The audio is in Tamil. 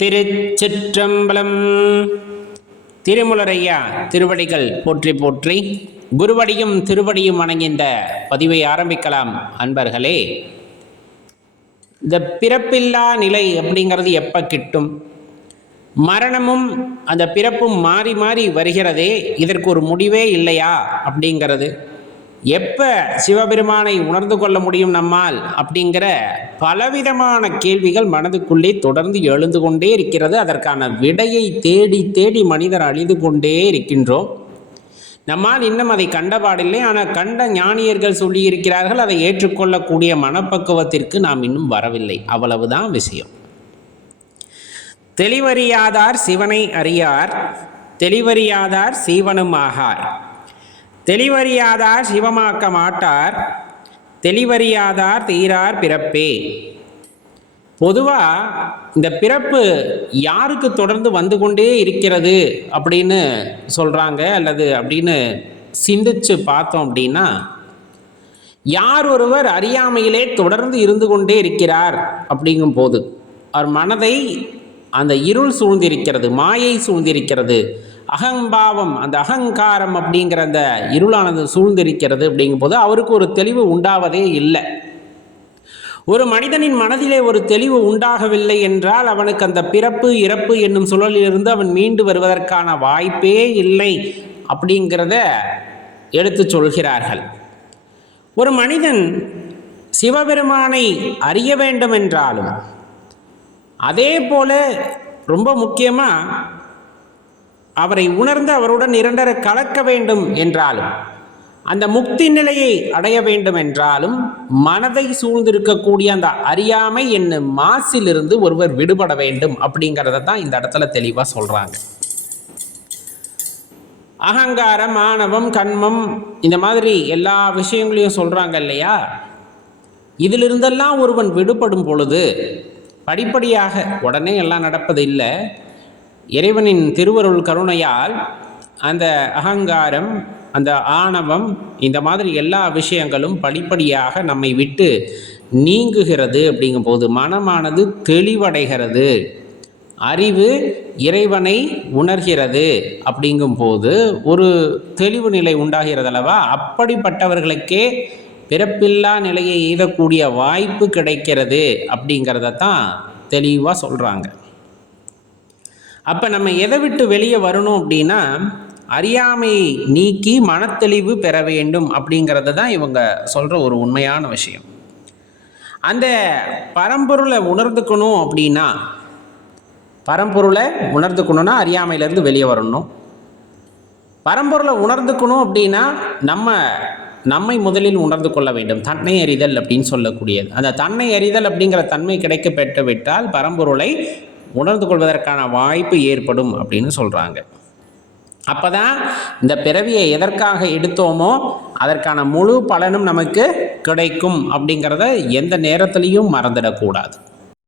திருச்சிற்றம்பலம். திருமுலரையா திருவடிகள் போற்றி போற்றி குருவடியும் திருவடியும் வணங்கின்ற பதிவை ஆரம்பிக்கலாம் அன்பர்களே. இந்த பிறப்பில்லா நிலை அப்படிங்கிறது எப்போ கிட்டும்? மரணமும் அந்த பிறப்பும் மாறி மாறி வருகிறதே இதற்கு ஒரு முடிவே இல்லையா அப்படிங்கிறது. எப்போ சிவபெருமானை உணர்ந்து கொள்ள முடியும் நம்மால்? அப்படிங்கிற பலவிதமான கேள்விகள் மனதுக்குள்ளே தொடர்ந்து எழுந்து கொண்டே இருக்கிறது. அதற்கான விடையை தேடி தேடி மனிதர் அழிந்து கொண்டே இருக்கின்றோம். நம்மால் இன்னும் அதை கண்டபாடில்லை ஆனால் கண்ட ஞானியர்கள் சொல்லியிருக்கிறார்கள் அதை ஏற்றுக்கொள்ளக்கூடிய மனப்பக்குவத்திற்கு நாம் இன்னும் வரவில்லை. அவ்வளவுதான் விஷயம். தெளிவறியாதார் சிவனை அறியார். தெளிவறியாதார் சீவனும் ஆகார். தெளிவறியாதார் சிவமாக்க மாட்டார் தெளிவறியாதார் தீரார் பிறப்பே. பொதுவாக இந்த பிறப்பு யாருக்கு தொடர்ந்து வந்து கொண்டே இருக்கிறது அப்படின்னு சொல்கிறாங்க அல்லது அப்படின்னு சிந்திச்சு பார்த்தோம் அப்படின்னா யார் ஒருவர் அறியாமையிலே தொடர்ந்து இருந்து கொண்டே இருக்கிறார் அப்படிங்கும் போது அவர் மனதை அந்த இருள் சூழ்ந்திருக்கிறது மாயை சூழ்ந்திருக்கிறது அகம்பாவம் அந்த அகங்காரம் அப்படிங்கிற அந்த இருளானது சூழ்ந்திருக்கிறது அப்படிங்கும்போது அவருக்கு ஒரு தெளிவு உண்டாவதே இல்லை. ஒரு மனிதனின் மனதிலே ஒரு தெளிவு உண்டாகவில்லை என்றால் அவனுக்கு அந்த பிறப்பு இறப்பு என்னும் சுழலிலிருந்து அவன் மீண்டு வருவதற்கான வாய்ப்பே இல்லை அப்படிங்கிறத எடுத்து சொல்கிறார்கள். ஒரு மனிதன் சிவபெருமானை அறிய வேண்டும் என்றாலும் அதே போல ரொம்ப முக்கியமாக அவரை உணர்ந்து அவருடன் இரண்டர கலக்க வேண்டும் என்றாலும் அந்த முக்தி நிலையை அடைய வேண்டும் என்றாலும் மனதை சூழ்ந்திருக்கக்கூடிய அந்த அறியாமை என்னும் மாசிலிருந்து ஒருவர் விடுபட வேண்டும் அப்படிங்கிறத தான் இந்த இடத்துல தெளிவாக சொல்கிறாங்க அகங்காரம் ஆணவம் கண்மம் இந்த மாதிரி எல்லா விஷயங்களையும் சொல்கிறாங்க இல்லையா? இதிலிருந்தெல்லாம் ஒருவன் விடுபடும் பொழுது படிப்படியாக உடனே எல்லாம் நடப்பது இல்லை. இறைவனின் திருவருள் கருணையால் அந்த அகங்காரம் அந்த ஆணவம் இந்த மாதிரி எல்லா விஷயங்களும் படிப்படியாக நம்மை விட்டு நீங்குகிறது அப்படிங்கும்போது மனமானது தெளிவடைகிறது. அறிவு இறைவனை உணர்கிறது அப்படிங்கும்போது ஒரு தெளிவு நிலை உண்டாகிறது அல்லவா? அப்படிப்பட்டவர்களுக்கே பிறப்பில்லா நிலையை எய்தக்கூடிய வாய்ப்பு கிடைக்கிறது அப்படிங்கிறத தான் தெளிவாக சொல்கிறாங்க அப்போ நம்ம எதை விட்டு வெளியே வரணும் அப்படின்னா அறியாமையை நீக்கி மனத்தெளிவு பெற வேண்டும் அப்படிங்கிறத தான் இவங்க சொல்கிற ஒரு உண்மையான விஷயம். அந்த பரம்பொருளை உணர்ந்துக்கணும் அப்படின்னா பரம்பொருளை உணர்ந்துக்கணும்னா அறியாமையிலேருந்து வெளியே வரணும். பரம்பொருளை உணர்ந்துக்கணும் அப்படின்னா நம்ம நம்மை முதலில் உணர்ந்து கொள்ள வேண்டும். தன்னை அறிதல் அப்படின்னு சொல்லக்கூடியது. அந்த தன்னை அறிதல் அப்படிங்கிற தன்மை கிடைக்க பெற்று விட்டால் பரம்பொருளை உணர்ந்து கொள்வதற்கான வாய்ப்பு ஏற்படும் அப்படின்னு சொல்கிறாங்க அப்போ தான் இந்த பிறவியை எதற்காக எடுத்தோமோ அதற்கான முழு பலனும் நமக்கு கிடைக்கும் அப்படிங்கிறத எந்த நேரத்துலையும் மறந்துடக்கூடாது.